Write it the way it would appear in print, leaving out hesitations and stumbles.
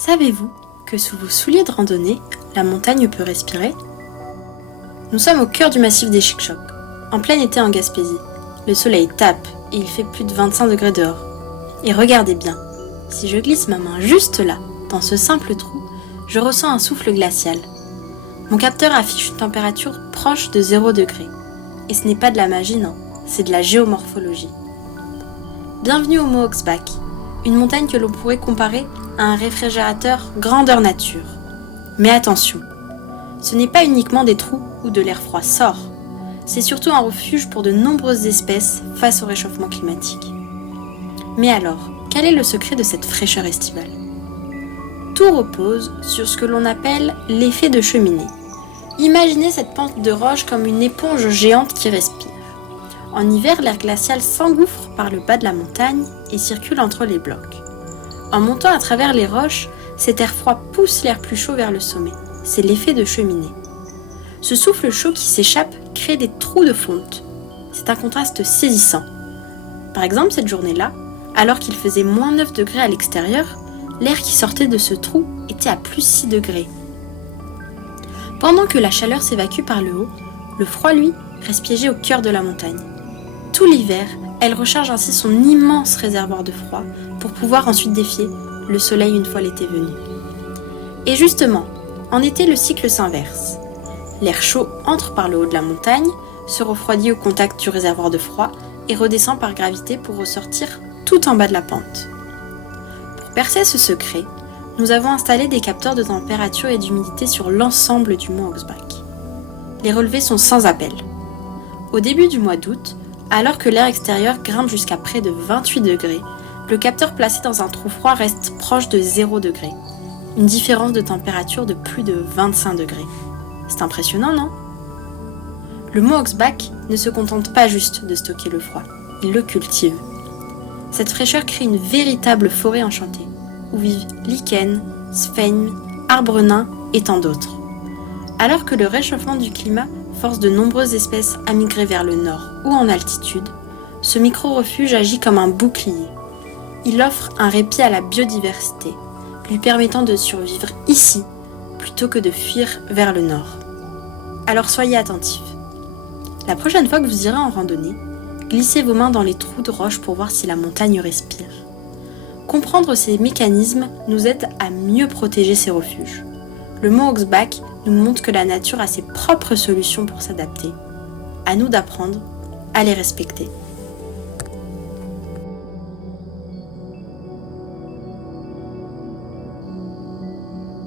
Savez-vous que sous vos souliers de randonnée, la montagne peut respirer ? Nous sommes au cœur du massif des Chic-Chocs, en plein été en Gaspésie. Le soleil tape et il fait plus de 25 degrés dehors. Et regardez bien, si je glisse ma main juste là, dans ce simple trou, je ressens un souffle glacial. Mon capteur affiche une température proche de 0 degré. Et ce n'est pas de la magie, non, c'est de la géomorphologie. Bienvenue au Mohawksback, une montagne que l'on pourrait comparer à un réfrigérateur grandeur nature. Mais attention, ce n'est pas uniquement des trous où de l'air froid sort, c'est surtout un refuge pour de nombreuses espèces face au réchauffement climatique. Mais alors, quel est le secret de cette fraîcheur estivale ? Tout repose sur ce que l'on appelle l'effet de cheminée. Imaginez cette pente de roche comme une éponge géante qui respire. En hiver, l'air glacial s'engouffre par le bas de la montagne et circule entre les blocs. En montant à travers les roches, cet air froid pousse l'air plus chaud vers le sommet. C'est l'effet de cheminée. Ce souffle chaud qui s'échappe crée des trous de fonte. C'est un contraste saisissant. Par exemple, cette journée-là, alors qu'il faisait moins 9 degrés à l'extérieur, l'air qui sortait de ce trou était à plus 6 degrés. Pendant que la chaleur s'évacue par le haut, le froid, lui, reste piégé au cœur de la montagne. Tout l'hiver, elle recharge ainsi son immense réservoir de froid pour pouvoir ensuite défier le soleil une fois l'été venu. Et justement, en été, le cycle s'inverse. L'air chaud entre par le haut de la montagne, se refroidit au contact du réservoir de froid et redescend par gravité pour ressortir tout en bas de la pente. Pour percer ce secret, nous avons installé des capteurs de température et d'humidité sur l'ensemble du Mohawksback. Les relevés sont sans appel. Au début du mois d'août, alors que l'air extérieur grimpe jusqu'à près de 28 degrés, le capteur placé dans un trou froid reste proche de 0 degré. Une différence de température de plus de 25 degrés. C'est impressionnant, non ? Le Mohawksback ne se contente pas juste de stocker le froid, il le cultive. Cette fraîcheur crée une véritable forêt enchantée, où vivent lichens, sphènes, arbres nains et tant d'autres. Alors que le réchauffement du climat force de nombreuses espèces à migrer vers le nord ou en altitude, ce micro-refuge agit comme un bouclier. Il offre un répit à la biodiversité, lui permettant de survivre ici plutôt que de fuir vers le nord. Alors soyez attentifs. La prochaine fois que vous irez en randonnée, glissez vos mains dans les trous de roche pour voir si la montagne respire. Comprendre ces mécanismes nous aide à mieux protéger ces refuges. Le Mohawksback nous montre que la nature a ses propres solutions pour s'adapter. À nous d'apprendre à les respecter.